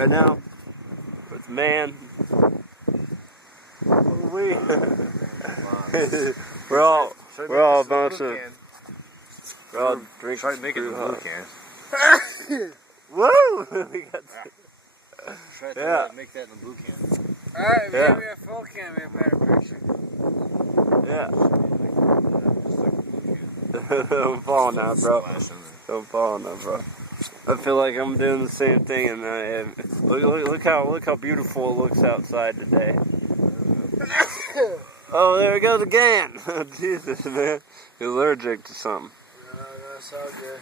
right now with man. We're all a bunch of. We're all drinking. Try to make it in the blue can. Woo! We got. Try to make that in the blue can. Alright, maybe a full can be a better picture. Yeah. Don't fall now, bro. Don't fall now, bro. I feel like I'm doing the same thing, and look how beautiful it looks outside today. Oh, there it goes again. Jesus, man, you're allergic to something. No, that's all good.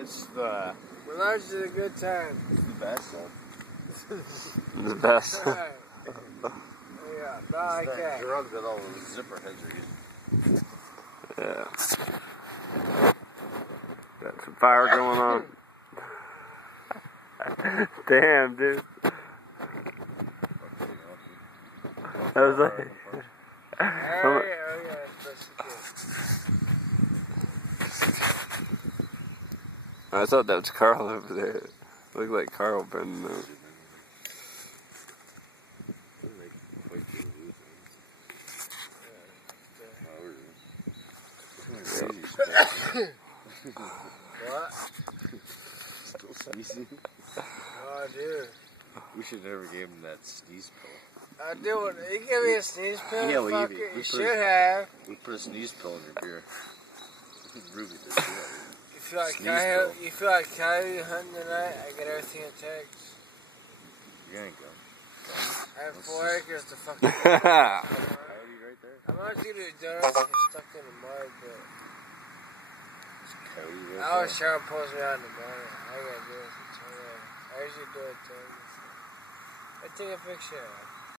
It's the. Well, that's just a good time. It's the best though. The best. Alright. Yeah, not like That that. drug that all the zipper heads are using. Yeah. Got some fire going on. Damn, dude. I was like, Oh yeah, that's good. I thought that was Carl over there. Looked like Carl bending though. What? Still sneezing. Oh, dude. We should never give him that sneeze pill. Dude, you give me a sneeze pill? Yeah, we Fuck give it, you- you should have. We put a sneeze pill in your beer. Ruby did that. You feel like Sneeze coyote, pill. you feel like coyote hunting tonight? I get everything it takes. You ain't go. I have 4 acres to fucking. Coyote right there. I'm not gonna do donuts and stuck in the mud, but Coyote right I there. always try to pulls me out in the morning. I gotta do it. I usually do it too. I take a picture.